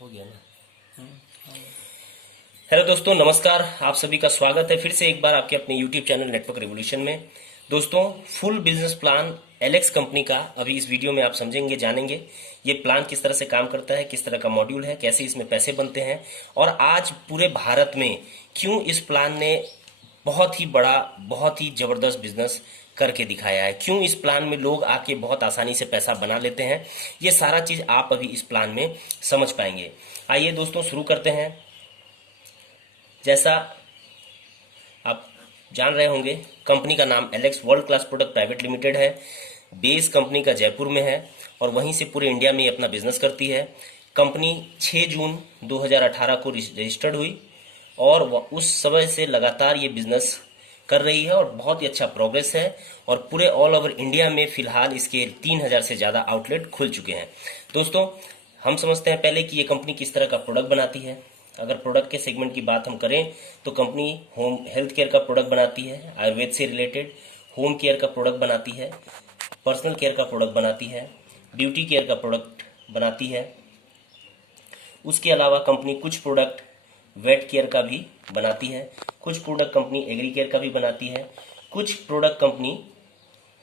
हो गया ना। हेलो दोस्तों, नमस्कार। आप सभी का स्वागत है फिर से एक बार आपके अपने यूट्यूब चैनल नेटवर्क रेवोल्यूशन में। दोस्तों, full business plan Alex company का अभी इस वीडियो में आप समझेंगे, जानेंगे ये प्लान किस तरह से काम करता है, किस तरह का मॉड्यूल है, कैसे इसमें पैसे बनते हैं और आज पूरे भारत में क्यों इस प्लान ने बहुत ही बड़ा, बहुत ही जबरदस्त बिजनेस करके दिखाया है, क्यों इस प्लान में लोग आके बहुत आसानी से पैसा बना लेते हैं। ये सारा चीज आप अभी इस प्लान में समझ पाएंगे। आइए दोस्तों, शुरू करते हैं। जैसा आप जान रहे होंगे, कंपनी का नाम Alex world class product private limited है। बेस कंपनी का जयपुर में है और वहीं से पूरे इंडिया में अपना बिजनेस करती है। कंपनी 6 जून 2018 को रजिस्टर्ड हुई और उस समय से लगातार ये बिजनेस कर रही है और बहुत ही अच्छा प्रोग्रेस है और पूरे ऑल ओवर इंडिया में फिलहाल इसके 3000 से ज़्यादा आउटलेट खुल चुके हैं। दोस्तों, हम समझते हैं पहले कि ये कंपनी किस तरह का प्रोडक्ट बनाती है। अगर प्रोडक्ट के सेगमेंट की बात हम करें तो कंपनी होम हेल्थ केयर का प्रोडक्ट बनाती है, आयुर्वेद से रिलेटेड होम केयर का प्रोडक्ट बनाती है, पर्सनल केयर का प्रोडक्ट बनाती है, ब्यूटी केयर का प्रोडक्ट बनाती है। उसके अलावा कंपनी कुछ प्रोडक्ट वेट केयर का भी बनाती है, कुछ प्रोडक्ट कंपनी एग्री केयर का भी बनाती है, कुछ product company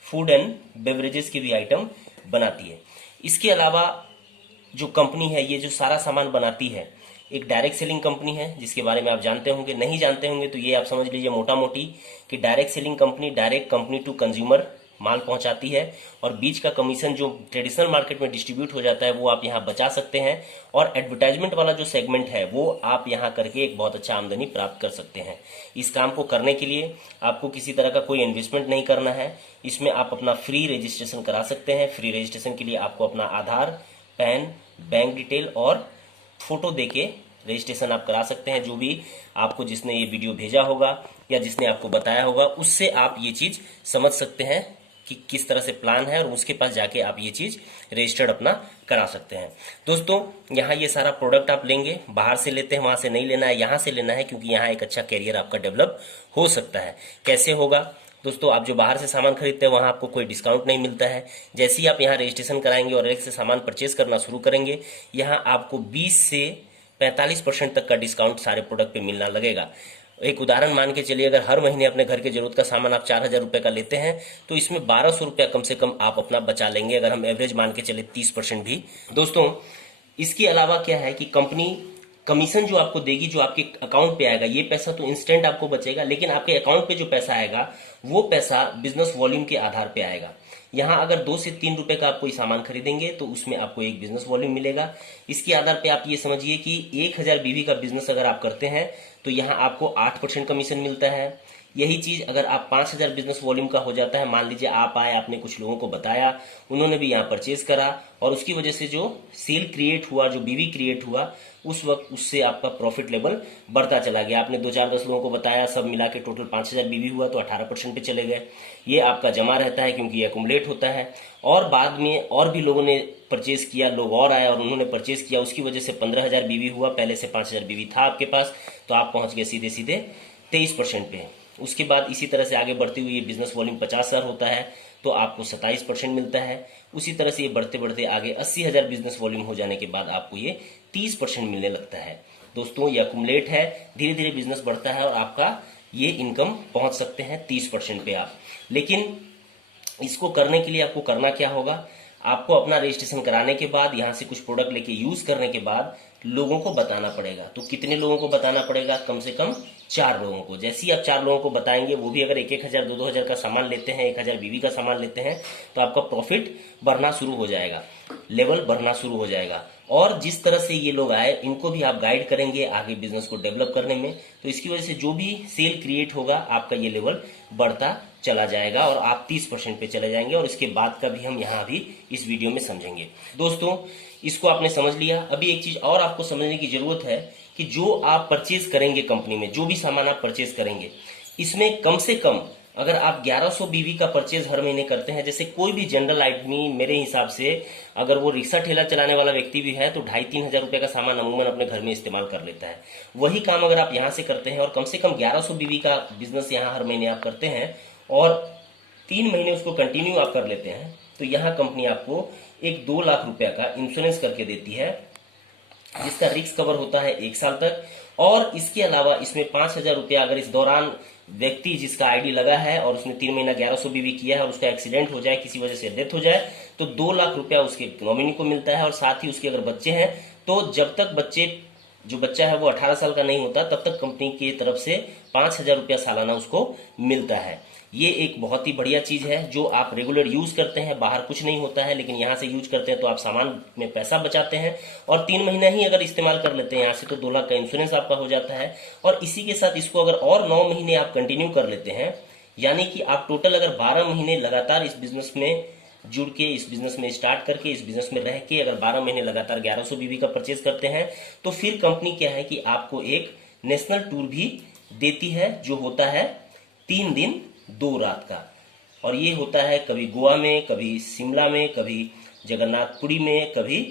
food and beverages के भी आइटम बनाती है। इसके अलावा जो कंपनी है, ये जो सारा सामान बनाती है, एक डायरेक्ट सेलिंग कंपनी है जिसके बारे में आप जानते होंगे। नहीं जानते होंगे तो ये आप समझ लीजिए मोटा मोटी कि direct selling company direct company to consumer माल पहुंचाती है और बीच का कमीशन जो ट्रेडिशनल मार्केट में डिस्ट्रीब्यूट हो जाता है वो आप यहाँ बचा सकते हैं और एडवर्टाइजमेंट वाला जो सेगमेंट है वो आप यहाँ करके एक बहुत अच्छा आमदनी प्राप्त कर सकते हैं। इस काम को करने के लिए आपको किसी तरह का कोई इन्वेस्टमेंट नहीं करना है। इसमें आप अपना फ्री रजिस्ट्रेशन करा सकते हैं। फ्री रजिस्ट्रेशन के लिए आपको अपना आधार, पैन, बैंक डिटेल और फोटो देके रजिस्ट्रेशन आप करा सकते हैं। जो भी आपको जिसने ये वीडियो भेजा होगा या जिसने आपको बताया होगा उससे आप ये चीज समझ सकते हैं कि किस तरह से प्लान है और उसके पास जाके आप ये चीज रजिस्टर्ड अपना करा सकते हैं। दोस्तों, यहाँ ये सारा प्रोडक्ट आप लेंगे, बाहर से लेते हैं, वहां से नहीं लेना है, यहाँ से लेना है क्योंकि यहाँ एक अच्छा कैरियर आपका डेवलप हो सकता है। कैसे होगा दोस्तों? आप जो बाहर से सामान खरीदते हैं वहां आपको कोई डिस्काउंट नहीं मिलता है। जैसे ही आप यहाँ रजिस्ट्रेशन कराएंगे और एक से सामान परचेज करना शुरू करेंगे, यहाँ आपको 20 से 45% तक का डिस्काउंट सारे प्रोडक्ट पे मिलना लगेगा। एक उदाहरण मान के चलिए, अगर हर महीने अपने घर के जरूरत का सामान आप 4000 रुपए का लेते हैं तो इसमें 1200 रुपया कम से कम आप अपना बचा लेंगे, अगर हम एवरेज मान के चले 30% भी। दोस्तों, इसके अलावा क्या है कि कंपनी कमीशन जो आपको देगी, जो आपके अकाउंट पे आएगा, ये पैसा तो इंस्टेंट आपको बचेगा, लेकिन आपके अकाउंट पे जो पैसा आएगा वो पैसा बिजनेस वॉल्यूम के आधार पे आएगा। यहाँ अगर 2 से 3 रुपए का आप कोई सामान खरीदेंगे तो उसमें आपको एक बिजनेस वॉल्यूम मिलेगा। इसके आधार पे आप ये समझिए कि 1000 बीवी का बिजनेस अगर आप करते हैं तो यहाँ आपको 8% कमीशन मिलता है। यही चीज अगर आप 5000 बिजनेस वॉल्यूम का हो जाता है, मान लीजिए आप आए, आपने कुछ लोगों को बताया, उन्होंने भी यहाँ परचेज करा और उसकी वजह से जो सेल क्रिएट हुआ, जो बीवी क्रिएट हुआ, उस वक्त उससे आपका प्रॉफिट लेवल बढ़ता चला गया। आपने 2 4 10 लोगों को बताया, सब मिला के टोटल 5000 बीवी हुआ तो 18% पे चले गए। ये आपका जमा रहता है क्योंकि ये अकुमुलेट होता है और बाद में और भी लोगों ने परचेज किया, लोग और आए और उन्होंने परचेज किया, उसकी वजह से 15000 बीवी हुआ। पहले से 5000 बीवी था आपके पास तो आप पहुंच गए सीधे सीधे 23% पे। उसके बाद इसी तरह से आगे बढ़ती हुई ये बिजनेस वॉल्यूम 50,000 होता है तो आपको 27% मिलता है। उसी तरह से ये बढ़ते बढ़ते आगे 80,000 बिजनेस वॉल्यूम हो जाने के बाद आपको ये 30% मिलने लगता है। दोस्तों, ये अकुमुलेट है, धीरे धीरे बिजनेस बढ़ता है और आपका ये इनकम पहुंच सकते हैं 30% पे आप। लेकिन इसको करने के लिए आपको करना क्या होगा? आपको अपना रजिस्ट्रेशन कराने के बाद, यहाँ से कुछ प्रोडक्ट लेके यूज करने के बाद लोगों को बताना पड़ेगा। तो कितने लोगों को बताना पड़ेगा? कम से कम 4 लोगों को। जैसे ही आप 4 लोगों को बताएंगे, वो भी अगर 1000 2-2000 का सामान लेते हैं, 1000 बीवी का सामान लेते हैं, तो आपका प्रॉफिट बढ़ना शुरू हो जाएगा, लेवल बढ़ना शुरू हो जाएगा। और जिस तरह से ये लोग आए, इनको भी आप गाइड करेंगे आगे बिजनेस को डेवलप करने में, तो इसकी वजह से जो भी सेल क्रिएट होगा आपका ये लेवल बढ़ता चला जाएगा और आप 30% पे चले जाएंगे। और इसके बाद का भी हम यहाँ भी इस वीडियो में समझेंगे। दोस्तों, इसको आपने समझ लिया। अभी एक चीज और आपको समझने की जरूरत है कि जो आप परचेज करेंगे कंपनी में, जो भी सामान आप परचेज करेंगे, इसमें कम से कम अगर आप 1100 बीवी का परचेज हर महीने करते हैं, जैसे कोई भी जनरल आदमी, मेरे हिसाब से अगर वो रिक्शा ठेला चलाने वाला व्यक्ति भी है तो 2500-3000 रुपए का सामान अमूमन अपने घर में इस्तेमाल कर लेता है। वही काम अगर आप यहाँ से करते हैं और कम से कम 1100 बीवी का बिजनेस यहाँ हर महीने आप करते हैं और 3 महीने उसको कंटिन्यू आप कर लेते हैं, तो यहाँ कंपनी आपको एक 2 लाख रुपया का इंश्योरेंस करके देती है जिसका रिस्क कवर होता है 1 साल तक। और इसके अलावा इसमें 5,000 रुपया अगर इस दौरान व्यक्ति जिसका आईडी लगा है और उसने 3 महीना 1100 बीवी किया है और उसका एक्सीडेंट हो जाए, किसी वजह से डेथ हो जाए, तो 2 लाख रुपया उसके नॉमिनी को मिलता है। और साथ ही उसके अगर बच्चे हैं तो जब तक जो बच्चा है वो 18 साल का नहीं होता तब तक कंपनी की तरफ से 5,000 रुपया सालाना उसको मिलता है। ये एक बहुत ही बढ़िया चीज है जो आप रेगुलर यूज करते हैं, बाहर कुछ नहीं होता है, लेकिन यहाँ से यूज करते हैं तो आप सामान में पैसा बचाते हैं। और 3 महीना ही अगर इस्तेमाल कर लेते हैं यहाँ से तो 2 लाख का इंश्योरेंस आपका हो जाता है। और इसी के साथ इसको अगर और 9 महीने आप कंटिन्यू कर लेते हैं, यानी कि आप टोटल अगर 12 महीने लगातार इस बिजनेस में जुड़ के, इस बिजनेस में स्टार्ट करके, इस बिजनेस में रह के अगर 12 महीने लगातार 1100 बीवी का परचेज करते हैं तो फिर कंपनी क्या है कि आपको एक नेशनल टूर भी देती है जो होता है 3 दिन 2 रात का। और ये होता है कभी गोवा में, कभी शिमला में, कभी जगन्नाथपुरी में, कभी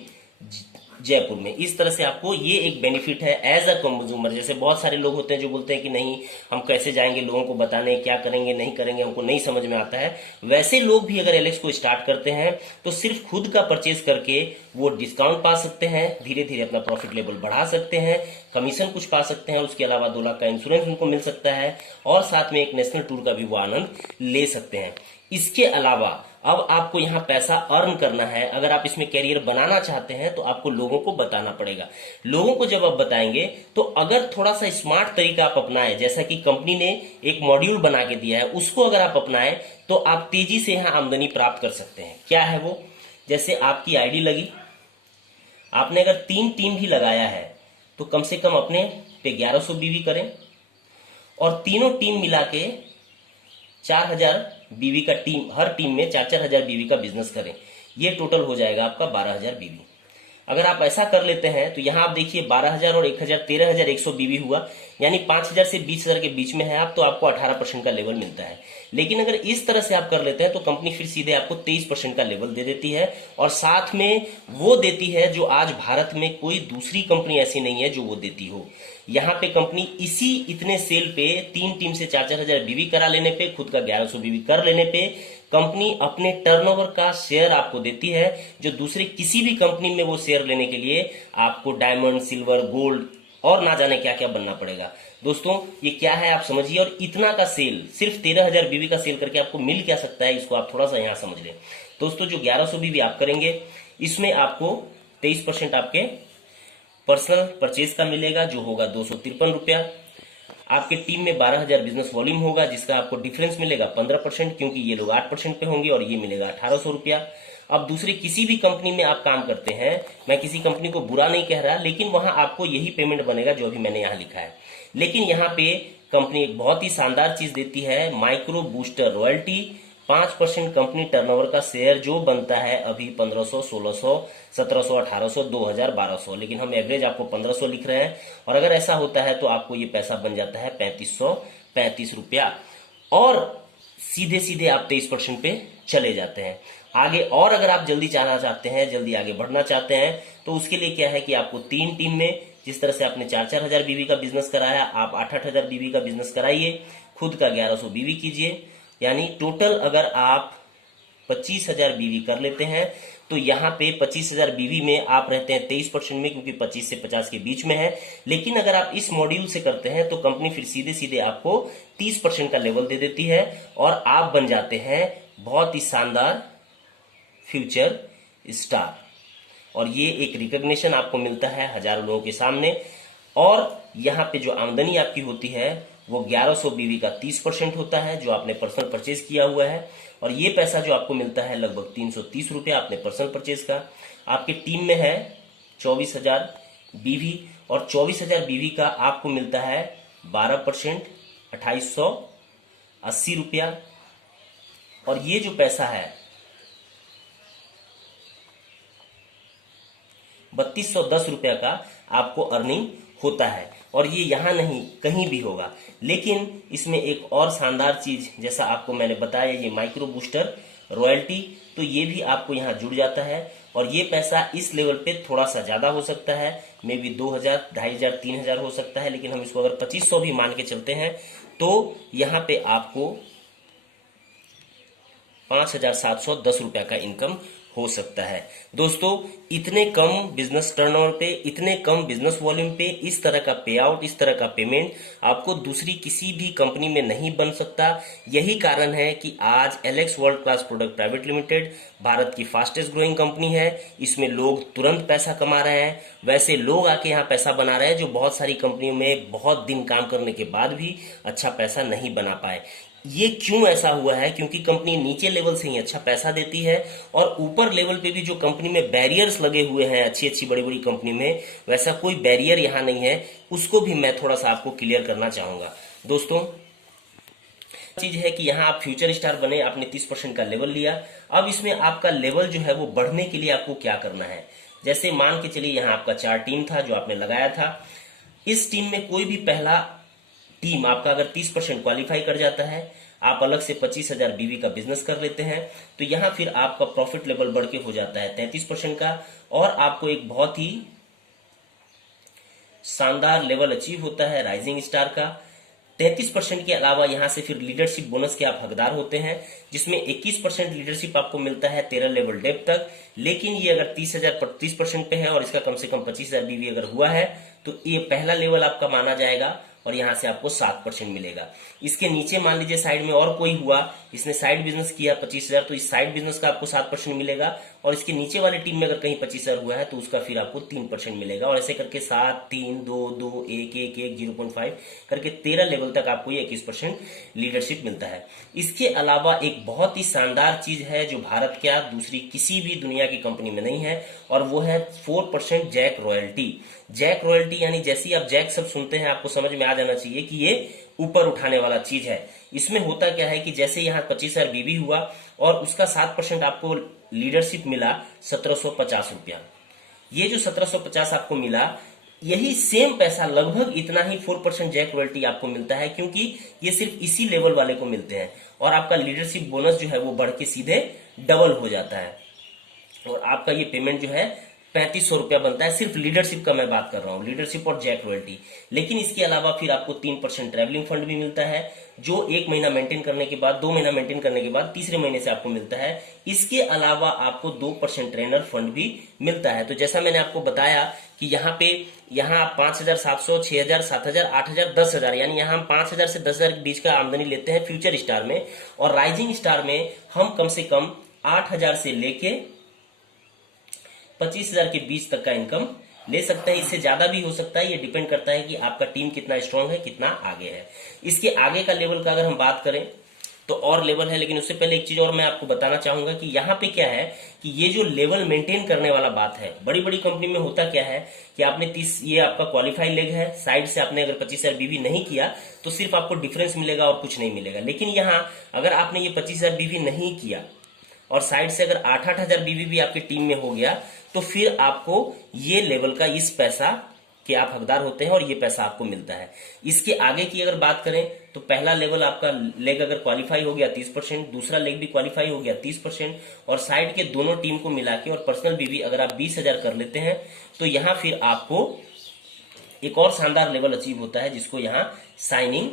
जयपुर में। इस तरह से आपको ये एक बेनिफिट है एज अ कंज्यूमर। जैसे बहुत सारे लोग होते हैं जो बोलते हैं कि नहीं हम कैसे जाएंगे लोगों को बताने, क्या करेंगे नहीं करेंगे, हमको नहीं समझ में आता है। वैसे लोग भी अगर एलेक्स को स्टार्ट करते हैं तो सिर्फ खुद का परचेज करके वो डिस्काउंट पा सकते हैं, धीरे धीरे अपना प्रॉफिट लेवल बढ़ा सकते हैं, कमीशन कुछ पा सकते हैं, उसके अलावा 2 लाख का इंश्योरेंस उनको मिल सकता है और साथ में एक नेशनल टूर का भी वो आनंद ले सकते हैं। इसके अलावा अब आपको यहाँ पैसा अर्न करना है। अगर आप इसमें कैरियर बनाना चाहते हैं तो आपको लोगों को बताना पड़ेगा। लोगों को जब आप बताएंगे तो अगर थोड़ा सा स्मार्ट तरीका आप अपनाएं, जैसा कि कंपनी ने एक मॉड्यूल बना के दिया है, उसको अगर आप अपनाएं तो आप तेजी से यहाँ आमदनी प्राप्त कर सकते हैं। क्या है वो? जैसे आपकी आईडी लगी, आपने अगर 3 टीम भी लगाया है तो कम से कम अपने पे 1100 बीवी करें और तीनों टीम मिला के 4,000 बीवी का टीम, हर टीम में 4-4 हजार बीवी का बिजनेस करें। ये टोटल हो जाएगा आपका 12,000 बीवी। अगर आप ऐसा कर लेते हैं तो यहाँ आप देखिए 12,000 और 1,000 13,100 बीवी हुआ, यानी 5,000 से 20,000 के बीच में है आप, तो आपको 18% का लेवल मिलता है। लेकिन अगर इस तरह से आप कर लेते हैं तो कंपनी फिर सीधे आपको 23% का लेवल दे देती है और साथ में वो देती है जो आज भारत में कोई दूसरी कंपनी ऐसी नहीं है जो वो देती हो। यहाँ पे कंपनी इसी इतने सेल पे 3 टीम से 4-4 हजार बीवी करा लेने पे, खुद का 1100 बीवी कर लेने पे कंपनी अपने टर्नओवर का शेयर आपको देती है, जो दूसरे किसी भी कंपनी में वो शेयर लेने के लिए आपको डायमंड, सिल्वर, गोल्ड और ना जाने क्या क्या बनना पड़ेगा। दोस्तों ये क्या है आप समझिए। और इतना का सेल, सिर्फ 13,000 बीवी का सेल करके आपको मिल क्या सकता है, इसको आप थोड़ा सा यहाँ समझ लें। दोस्तों जो 1100 बीवी आप करेंगे इसमें आपको 23% आपके पर्सनल परचेज का मिलेगा जो होगा 253 रुपया। आपके टीम में 12,000 बिजनेस वॉल्यूम होगा जिसका आपको डिफरेंस मिलेगा 15%, क्योंकि ये लोग 8% पे होंगे और ये मिलेगा 1,800 रुपया। अब दूसरे किसी भी कंपनी में आप काम करते हैं, मैं किसी कंपनी को बुरा नहीं कह रहा, लेकिन वहां आपको यही पेमेंट बनेगा जो अभी मैंने यहाँ लिखा है। लेकिन यहाँ पे कंपनी एक बहुत ही शानदार चीज देती है, micro booster royalty. 5% company turnover का शेयर जो बनता है अभी 1500, 1600, 1700, 1800, 2000, 1200, लेकिन हम एवरेज आपको 1500 लिख रहे हैं। और अगर ऐसा होता है तो आपको ये पैसा बन जाता है 3535 रुपया और सीधे सीधे आप 23% पे चले जाते हैं आगे। और अगर आप जल्दी जाना चाहते हैं, जल्दी आगे बढ़ना चाहते हैं, तो उसके लिए क्या है कि आपको 3 टीम में, जिस तरह से आपने 4-4 हजार बीवी का बिजनेस कराया, आप 8-8 हजार बीवी का बिजनेस कराइए, खुद का 1100 बीवी कीजिए, यानी टोटल अगर आप 25,000 बीवी कर लेते हैं तो यहाँ पे 25,000 बीवी में आप रहते हैं 23% में, क्योंकि 25 से 50 के बीच में है। लेकिन अगर आप इस मॉड्यूल से करते हैं तो कंपनी फिर सीधे सीधे आपको 30% का लेवल दे देती है और आप बन जाते हैं बहुत ही शानदार फ्यूचर स्टार। और ये एक रिकॉग्निशन आपको मिलता है हजारों लोगों के सामने। और यहाँ पे जो आमदनी आपकी होती है वो 1100 बीवी का 30% होता है जो आपने पर्सनल परचेज किया हुआ है। और ये पैसा जो आपको मिलता है लगभग 330 रुपया आपने पर्सनल परचेज का। आपके टीम में है 24,000 बीवी और 24,000 बीवी का आपको मिलता है 12%, 2,880 रुपया। और ये जो पैसा है 3,210 रुपया का आपको अर्निंग होता है। और ये यहाँ नहीं कहीं भी होगा। लेकिन इसमें एक और शानदार चीज, जैसा आपको मैंने बताया, ये माइक्रो बूस्टर रॉयल्टी, तो ये भी आपको यहाँ जुड़ जाता है। और ये पैसा इस लेवल पे थोड़ा सा ज्यादा हो सकता है, मे बी 2,000, 2,500, 3,000 हो सकता है, लेकिन हम इसको अगर 2,500 भी मान के चलते हैं तो यहाँ पे आपको 5,710 रुपया का इनकम हो सकता है। दोस्तों, इतने कम बिजनेस टर्नओवर पे, इतने कम बिजनेस वॉल्यूम पे इस तरह का पे आउट, इस तरह का पेमेंट आपको दूसरी किसी भी कंपनी में नहीं बन सकता। यही कारण है कि आज Alex world class product private limited Bharat की फास्टेस्ट ग्रोइंग कंपनी है। इसमें लोग तुरंत पैसा कमा रहे हैं, वैसे लोग आके यहाँ पैसा बना रहे हैं जो बहुत सारी कंपनियों में बहुत दिन काम करने के बाद भी अच्छा पैसा नहीं बना पाए। ये क्यों ऐसा हुआ है? क्योंकि कंपनी नीचे लेवल से ही अच्छा पैसा देती है और ऊपर लेवल पे भी जो कंपनी में बैरियर्स लगे हुए हैं अच्छी अच्छी बड़ी बड़ी कंपनी में, वैसा कोई बैरियर यहाँ नहीं है। उसको भी मैं थोड़ा सा आपको क्लियर करना चाहूंगा। दोस्तों, चीज है कि यहाँ आप फ्यूचर स्टार बने, आपने 30% का लेवल लिया। अब इसमें आपका लेवल जो है वो बढ़ने के लिए आपको क्या करना है? जैसे मान के चलिए यहाँ आपका 4 टीम था जो आपने लगाया था। इस टीम में कोई भी पहला टीम आपका अगर 30% क्वालिफाई कर जाता है, आप अलग से 25,000 बीवी का बिजनेस कर लेते हैं, तो यहाँ फिर आपका प्रॉफिट लेवल बढ़ के हो जाता है 33% का और आपको एक बहुत ही शानदार लेवल अचीव होता है राइजिंग स्टार का। 33% के अलावा यहाँ से फिर लीडरशिप बोनस के आप हकदार होते हैं, जिसमें 21% लीडरशिप आपको मिलता है 13 लेवल डेप तक। लेकिन ये अगर 30% पे है और इसका कम से कम 25,000 बीवी अगर हुआ है तो ये पहला लेवल आपका माना जाएगा और यहाँ से आपको 7% मिलेगा। इसके नीचे मान लीजिए साइड में और कोई हुआ, इसने साइड बिजनेस किया 25,000, तो इस साइड बिजनेस का आपको 7% मिलेगा और इसके नीचे वाले टीम में अगर कहीं 25,000 हुआ है तो उसका फिर आपको 3% मिलेगा और ऐसे करके 7, 3, 2, 2, 1, 1, 1, 0.5 करके 13 लेवल तक आपको ये 21% लीडरशिप मिलता है। इसके अलावा एक बहुत ही शानदार चीज है जो भारत क्या दूसरी किसी भी दुनिया की कंपनी में नहीं है और वो है 4% जैक रॉयल्टी। जैक रॉयल्टी यानी जैसे ही आप जैक सब सुनते हैं आपको समझ में आ जाना चाहिए कि ये ऊपर उठाने वाला चीज है। इसमें होता क्या है कि जैसे यहाँ 25,000 बीबी हुआ और उसका 7% आपको लीडरशिप मिला 1750 रुपया। ये जो 1750 आपको मिला, यही सेम पैसा लगभग इतना ही 4% जैक रॉयल्टी आपको मिलता है, क्योंकि ये सिर्फ इसी लेवल वाले को मिलते हैं और आपका लीडरशिप बोनस जो है वो बढ़ के सीधे डबल हो जाता है और आपका ये पेमेंट जो है 3500 रुपया बनता है। सिर्फ लीडरशिप का मैं बात कर रहा हूँ, लीडरशिप और जैक रॉयल्टी। लेकिन इसके अलावा फिर आपको 3% ट्रैवलिंग फंड भी मिलता है जो 1 महीना मेंटेन करने के बाद, 2 महीना मेंटेन करने के बाद तीसरे महीने से आपको मिलता है। इसके अलावा आपको 2% ट्रेनर फंड भी मिलता है। तो जैसा मैंने आपको बताया कि यहाँ आप 5,700, 6,000, 7,000, 8,000, 10,000 यानी यहाँ हम 5,000 से 10,000 के बीच का आमदनी लेते हैं फ्यूचर स्टार में और राइजिंग स्टार में हम कम से कम 8,000 से लेके 25,000 के बीच तक का इनकम ले सकते हैं। इससे ज्यादा भी हो सकता है, ये डिपेंड करता है कि आपका टीम कितना स्ट्रांग है, कितना आगे है। इसके आगे का लेवल का अगर हम बात करें तो और लेवल है, लेकिन उससे पहले एक चीज और मैं आपको बताना चाहूंगा कि यहाँ पे क्या है कि ये जो लेवल मेंटेन करने वाला बात है, बड़ी बड़ी कंपनी में होता क्या है कि आपने 30, ये आपका क्वालिफाई लेग है, साइड से आपने अगर 25,000 बीवी नहीं किया तो सिर्फ आपको डिफरेंस मिलेगा और कुछ नहीं मिलेगा। लेकिन यहाँ अगर आपने ये 25,000 बीवी नहीं किया और साइड से अगर 8,000 बीवी भी आपकी टीम में हो गया तो फिर आपको ये लेवल का इस पैसा के आप हकदार होते हैं और ये पैसा आपको मिलता है। इसके आगे की अगर बात करें तो पहला लेवल आपका लेग अगर क्वालिफाई हो गया 30%, दूसरा लेग भी क्वालिफाई हो गया 30% और साइड के दोनों टीम को मिला के और पर्सनल बीवी अगर आप 20,000 कर लेते हैं तो यहाँ फिर आपको एक और शानदार लेवल अचीव होता है जिसको यहाँ साइनिंग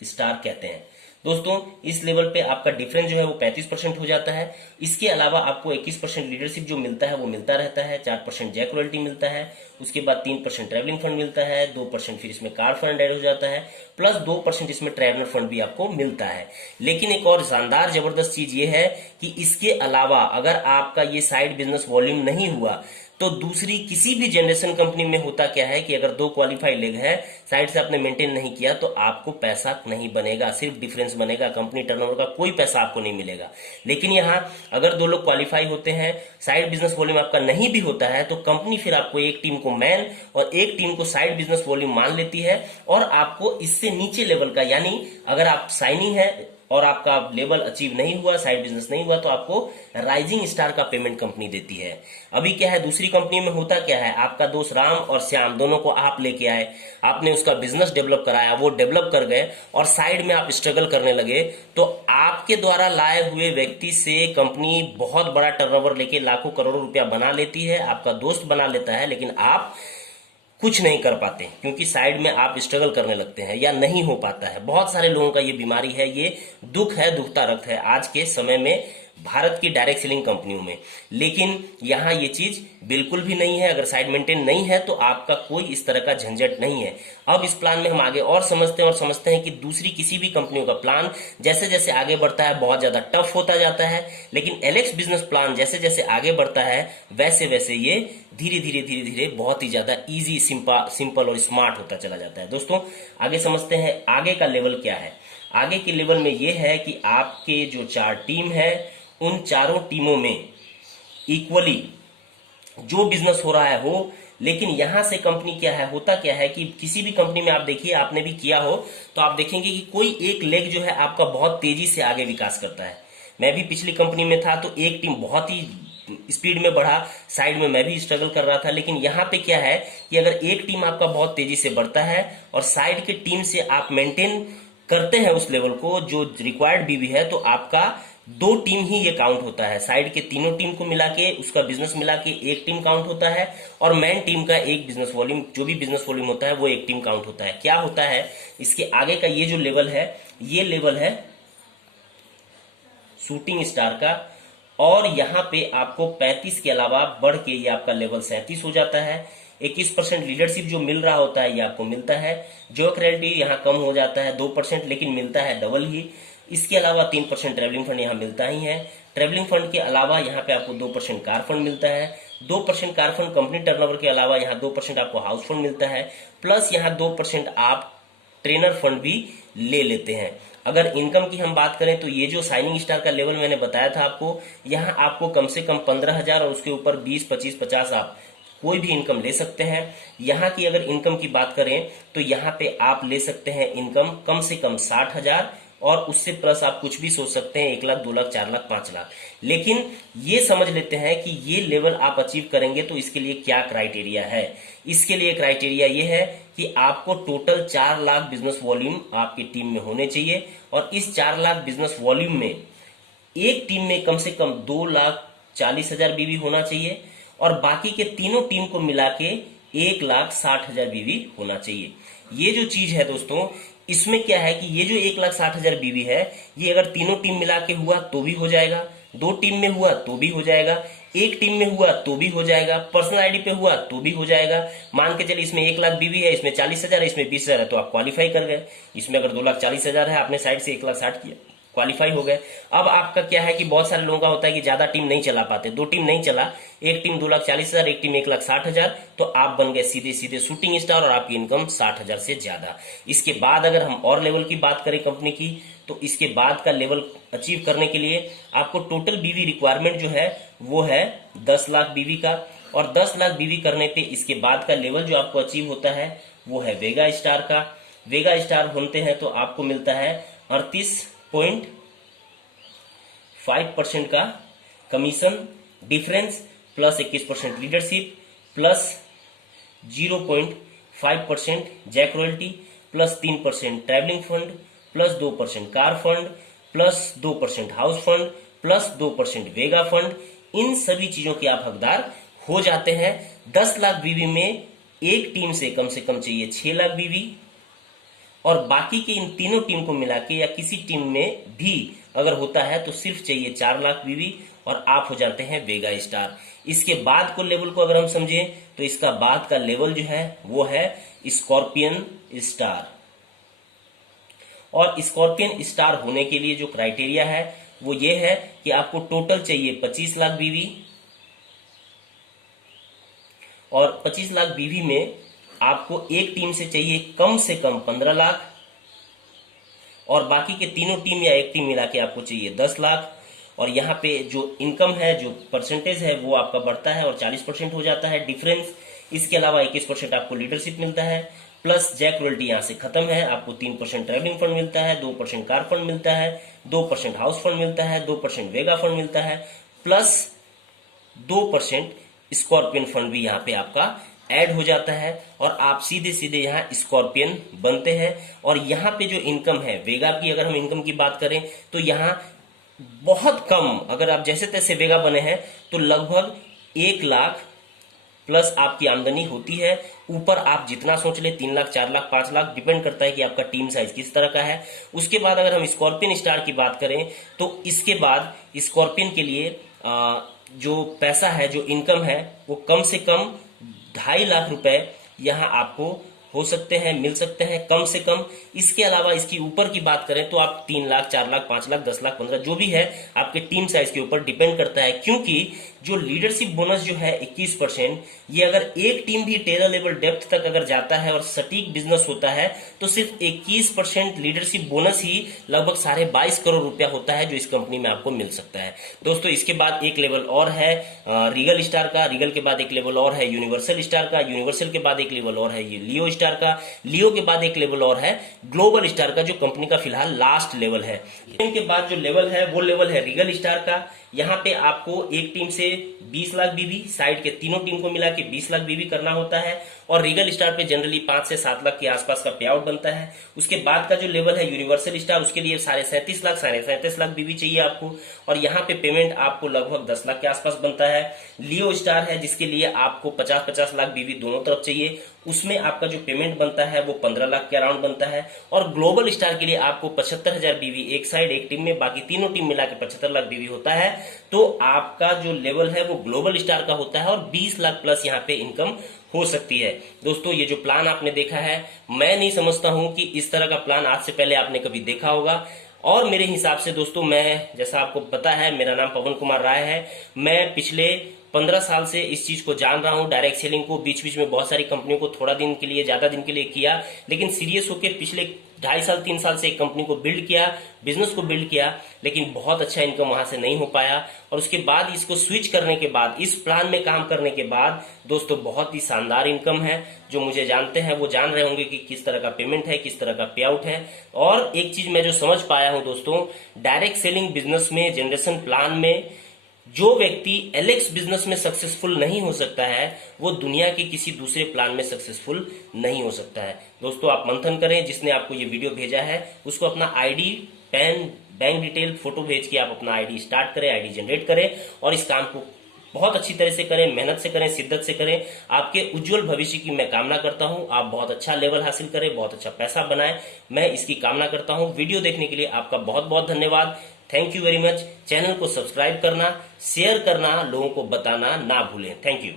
स्टार कहते हैं। दोस्तों, इस लेवल पे आपका डिफरेंस जो है वो 35% हो जाता है। इसके अलावा आपको 21% लीडरशिप जो मिलता है वो मिलता रहता है, 4% जैक रॉयल्टी मिलता है, उसके बाद 3% ट्रैवलिंग फंड मिलता है, 2% फिर इसमें कार फंड ऐड हो जाता है, प्लस 2% इसमें ट्रैवलर फंड भी आपको मिलता है। लेकिन एक और शानदार जबरदस्त चीज ये है कि इसके अलावा अगर आपका ये साइड बिजनेस वॉल्यूम नहीं हुआ तो दूसरी किसी भी जनरेशन कंपनी में होता क्या है कि अगर 2 क्वालिफाई लेग है, साइड से आपने मेंटेन नहीं किया तो आपको पैसा नहीं बनेगा, सिर्फ डिफरेंस बनेगा, कंपनी टर्नओवर का कोई पैसा आपको नहीं मिलेगा। लेकिन यहाँ अगर 2 लोग क्वालिफाई होते हैं, साइड बिजनेस वॉल्यूम आपका नहीं भी होता है तो कंपनी फिर आपको एक टीम को मैन और एक टीम को साइड बिजनेस वॉल्यूम मान लेती है और आपको इससे नीचे लेवल का, यानी अगर आप साइनिंग है और आपका लेवल अचीव नहीं हुआ, साइड बिजनेस नहीं हुआ, तो आपको राइजिंग स्टार का पेमेंट कंपनी देती है। अभी क्या है, दूसरी कंपनी में होता क्या है, आपका दोस्त राम और श्याम दोनों को आप लेके आए, आपने उसका बिजनेस डेवलप कराया, वो डेवलप कर गए और साइड में आप स्ट्रगल करने लगे तो आपके द्वारा लाए हुए व्यक्ति से कंपनी बहुत बड़ा टर्नओवर लेके लाखों करोड़ों रुपया बना लेती है, आपका दोस्त बना लेता है, लेकिन आप कुछ नहीं कर पाते क्योंकि साइड में आप स्ट्रगल करने लगते हैं या नहीं हो पाता है। बहुत सारे लोगों का ये बीमारी है, ये दुख है, दुखता रक्त है आज के समय में। भारत की डायरेक्ट सेलिंग कंपनियों में। लेकिन यहाँ ये चीज बिल्कुल भी नहीं है। अगर साइड मेंटेन नहीं है तो आपका कोई इस तरह का झंझट नहीं है। अब इस प्लान में हम आगे और समझते हैं कि दूसरी किसी भी कंपनियों का प्लान जैसे जैसे आगे बढ़ता है बहुत ज्यादा टफ होता जाता है, लेकिन एलेक्स बिजनेस प्लान जैसे जैसे आगे बढ़ता है वैसे वैसे ये धीरे धीरे बहुत ही ज्यादा इजी, सिंपल और स्मार्ट होता चला जाता है। दोस्तों आगे समझते हैं आगे का लेवल क्या है। आगे के लेवल में यह है कि आपके जो 4 टीम है उन चारों टीमों में इक्वली जो बिजनेस हो रहा है हो। लेकिन यहां से कंपनी क्या है, होता क्या है कि किसी भी कंपनी में आप देखिए, आपने भी किया हो तो आप देखेंगे कि कोई एक लेग जो है आपका बहुत तेजी से आगे विकास करता है। मैं भी पिछली कंपनी में था तो एक टीम बहुत ही स्पीड में बढ़ा, साइड में मैं भी स्ट्रगल कर रहा था। लेकिन यहाँ पे क्या है कि अगर एक टीम आपका बहुत तेजी से बढ़ता है और साइड के टीम से आप मेंटेन करते हैं उस लेवल को जो रिक्वायर्ड बीवी है, तो आपका 2 टीम ही ये काउंट होता है। साइड के तीनों टीम को मिला के, उसका बिजनेस मिला के एक टीम काउंट होता है, और मैन टीम का एक बिजनेस वॉल्यूम, जो भी बिजनेस वॉल्यूम होता है वो एक टीम काउंट होता है। क्या होता है इसके आगे का ये जो लेवल है, ये लेवल है शूटिंग स्टार का, और यहाँ पे आपको 35 के अलावा बढ़ के ये आपका लेवल 37 हो जाता है। 21% लीडरशिप जो मिल रहा होता है ये आपको मिलता है। जो क्रेडिट यहाँ कम हो जाता है 2%, लेकिन मिलता है डबल ही। इसके अलावा 3% ट्रेवलिंग फंड यहाँ मिलता ही है। ट्रेवलिंग फंड के अलावा यहाँ पे आपको 2% कार फंड मिलता है। 2% कार फंड कंपनी टर्नओवर के अलावा यहाँ 2% आपको हाउस फंड मिलता है, प्लस यहाँ 2% आप ट्रेनर फंड भी ले लेते हैं। अगर इनकम की हम बात करें तो ये जो शाइनिंग स्टार का लेवल मैंने बताया था आपको, यहाँ आपको कम से कम 15,000 और उसके ऊपर 20, 25, 50 आप कोई भी इनकम ले सकते हैं। यहाँ की अगर इनकम की बात करें तो यहाँ पे आप ले सकते हैं इनकम कम से कम 60,000, और उससे प्लस आप कुछ भी सोच सकते हैं, 1 लाख, 2 लाख, 4 लाख, 5 लाख। लेकिन ये समझ लेते हैं कि ये लेवल आप अचीव करेंगे तो इसके लिए क्या क्राइटेरिया है। इसके लिए क्राइटेरिया ये है कि आपको टोटल 4 लाख बिजनेस वॉल्यूम आपकी टीम में होने चाहिए, और इस 4 लाख बिजनेस वॉल्यूम में एक टीम में कम से कम 2,40,000 बीवी होना चाहिए, और बाकी के तीनों टीम को मिला के 1,60,000 बीवी होना चाहिए। ये जो चीज है दोस्तों, इसमें क्या है कि ये जो 1,60,000 बीवी है, ये अगर तीनों टीम मिला के हुआ तो भी हो जाएगा, 2 टीम में हुआ तो भी हो जाएगा, एक टीम में हुआ तो भी हो जाएगा, पर्सनल आईडी पे हुआ तो भी हो जाएगा। मान के चलिए इसमें 1 लाख बीवी है, इसमें 40,000 है, इसमें 20,000 है, तो आप क्वालिफाई कर गए। इसमें अगर 2,40,000 है, आपने साइड से 1,60,000 किया, क्वालिफाई हो गए। अब आपका क्या है कि बहुत सारे लोगों का होता है कि ज्यादा टीम नहीं चला पाते, 2 टीम नहीं चला, एक टीम 2,40,000, एक टीम 1,60,000, तो आप बन गए सीधे सीधे शूटिंग स्टार और आपकी इनकम 60,000 से ज्यादा। इसके बाद अगर हम और लेवल की बात करें कंपनी की, तो इसके बाद का लेवल अचीव करने के लिए आपको टोटल बीवी रिक्वायरमेंट जो है वो है 10 लाख बीवी का, और 10 लाख बीवी करने पे इसके बाद का लेवल जो आपको अचीव होता है वो है वेगा स्टार का। वेगा स्टार होते हैं तो आपको मिलता है 38.5% का commission difference, plus 21% leadership, plus 0.5% jack royalty, plus 3% travelling fund, plus 2% car fund, plus 2% house fund, plus 2% Vega fund. इन सभी चीजों के आप हकदार हो जाते हैं। 10 लाख बीवी में एक टीम से कम चाहिए 6 लाख बीवी, और बाकी के इन तीनों टीम को मिला के या किसी टीम में भी अगर होता है तो सिर्फ चाहिए 4 लाख बीवी, और आप हो जाते हैं वेगा स्टार। इसके बाद को लेवल को अगर हम समझें तो इसका बाद का लेवल जो है वो है स्कॉर्पियन स्टार। और स्कॉर्पियन स्टार होने के लिए जो क्राइटेरिया है वो ये है कि आपको टोटल चाहिए 25 लाख बीवी, और 25 लाख बीवी में आपको एक टीम से चाहिए कम से कम 15 लाख, और बाकी के तीनों टीम या एक टीम मिला के आपको चाहिए 10 लाख। और यहाँ पे जो इनकम है, जो परसेंटेज है वो आपका बढ़ता है और 40% हो जाता है डिफरेंस। इसके अलावा 21% आपको लीडरशिप मिलता है, प्लस जैक रॉयल्टी यहाँ से खत्म है, आपको 3% ट्रैवलिंग फंड मिलता है, 2% कार फंड मिलता है, 2% हाउस फंड मिलता है, 2% वेगा फंड मिलता है, प्लस 2% स्कॉर्पियन फंड भी यहाँ पे आपका ऐड हो जाता है, और आप सीधे सीधे यहाँ स्कॉर्पियन बनते हैं। और यहाँ पे जो इनकम है वेगा की, अगर हम इनकम की बात करें तो यहाँ बहुत कम, अगर आप जैसे तैसे वेगा बने हैं तो लगभग 1 लाख प्लस आपकी आमदनी होती है। ऊपर आप जितना सोच ले 3 लाख 4 लाख 5 लाख डिपेंड करता है कि आपका टीम साइज किस तरह का है। उसके बाद अगर हम स्कॉर्पियन स्टार की बात करें तो इसके बाद स्कॉर्पियन के लिए जो पैसा है, जो इनकम है, वो कम से कम 2.5 लाख रुपए यहाँ आपको हो सकते हैं, मिल सकते हैं कम से कम। इसके अलावा इसकी ऊपर की बात करें तो आप 3 लाख 4 लाख 5 लाख 10 लाख 15 जो भी है आपके टीम साइज के ऊपर डिपेंड करता है। क्योंकि जो लीडरशिप बोनस जो है 21%, ये अगर एक टीम भी टेरर लेवल डेप्थ तक अगर जाता है और सटीक बिजनेस होता है तो सिर्फ 21% लीडरशिप बोनस ही लगभग 22.5 करोड़ रुपया होता है जो इस कंपनी में आपको मिल सकता है। दोस्तों इसके बाद एक लेवल और है रीगल स्टार का, रीगल के बाद एक लेवल और है यूनिवर्सल स्टार का, यूनिवर्सल के बाद एक लेवल और है ये लियो स्टार का, लियो के बाद एक लेवल और है ग्लोबल स्टार का, जो कंपनी का फिलहाल लास्ट लेवल है। इनके बाद जो लेवल है वो लेवल है रीगल स्टार का। यहाँ पे आपको एक टीम से 20 लाख बीबी, साइड के तीनों टीम को मिला के 20 लाख बीबी करना होता है और रीगल स्टार पे जनरली 5 से 7 लाख के आसपास का पे आउट बनता है। उसके बाद का जो लेवल है यूनिवर्सल स्टार, उसके लिए 37.5 लाख 37.5 लाख बीबी चाहिए आपको और यहाँ पे पेमेंट आपको लगभग 10 लाख के आसपास बनता है। लियो स्टार है जिसके लिए आपको 50-50 लाख बीबी दोनों तरफ चाहिए, उसमें आपका जो पेमेंट बनता है वो 15 लाख के अराउंड बनता है। और ग्लोबल स्टार के लिए आपको 75,000 बीवी एक साइड एक टीम में, बाकी तीनों टीम मिला के 75 लाख बीवी होता है। तो आपका जो लेवल है वो ग्लोबल स्टार का होता है और 20 लाख प्लस यहाँ पे इनकम हो सकती है। दोस्तों ये जो प्लान आपने देखा है, मैं नहीं समझता हूं कि इस तरह का प्लान आज से पहले आपने कभी देखा होगा। और मेरे हिसाब से दोस्तों, मैं जैसा आपको पता है मेरा नाम पवन कुमार राय है, मैं पिछले 15 साल से इस चीज को जान रहा हूं, डायरेक्ट सेलिंग को। बीच बीच में बहुत सारी कंपनियों को थोड़ा दिन के लिए, ज्यादा दिन के लिए किया, लेकिन सीरियस होकर पिछले 2.5 साल 3 साल से एक कंपनी को बिल्ड किया, बिजनेस को बिल्ड किया, लेकिन बहुत अच्छा इनकम वहां से नहीं हो पाया। और उसके बाद इसको स्विच करने के बाद, इस प्लान में काम करने के बाद दोस्तों बहुत ही शानदार इनकम है। जो मुझे जानते हैं वो जान रहे होंगे कि किस तरह का पेमेंट है, किस तरह का पे आउट है। और एक चीज मैं जो समझ पाया हूं दोस्तों, डायरेक्ट सेलिंग बिजनेस में, जनरेशन प्लान में जो व्यक्ति एलेक्स बिजनेस में सक्सेसफुल नहीं हो सकता है वो दुनिया के किसी दूसरे प्लान में सक्सेसफुल नहीं हो सकता है। दोस्तों आप मंथन करें, जिसने आपको ये वीडियो भेजा है उसको अपना ID, pan, bank detail, photo भेज के आप अपना आईडी स्टार्ट करें, आईडी जनरेट करें और इस काम को बहुत अच्छी तरह से करें, मेहनत से करें, शिद्दत से करें। आपके उज्जवल भविष्य की मैं कामना करता हूं। आप बहुत अच्छा लेवल हासिल करें, बहुत अच्छा पैसा बनाएं, मैं इसकी कामना करता हूं। वीडियो देखने के लिए आपका बहुत बहुत धन्यवाद। Thank you very much. Channel को सब्सक्राइब करना, शेयर करना, लोगों को बताना ना भूलें। Thank you.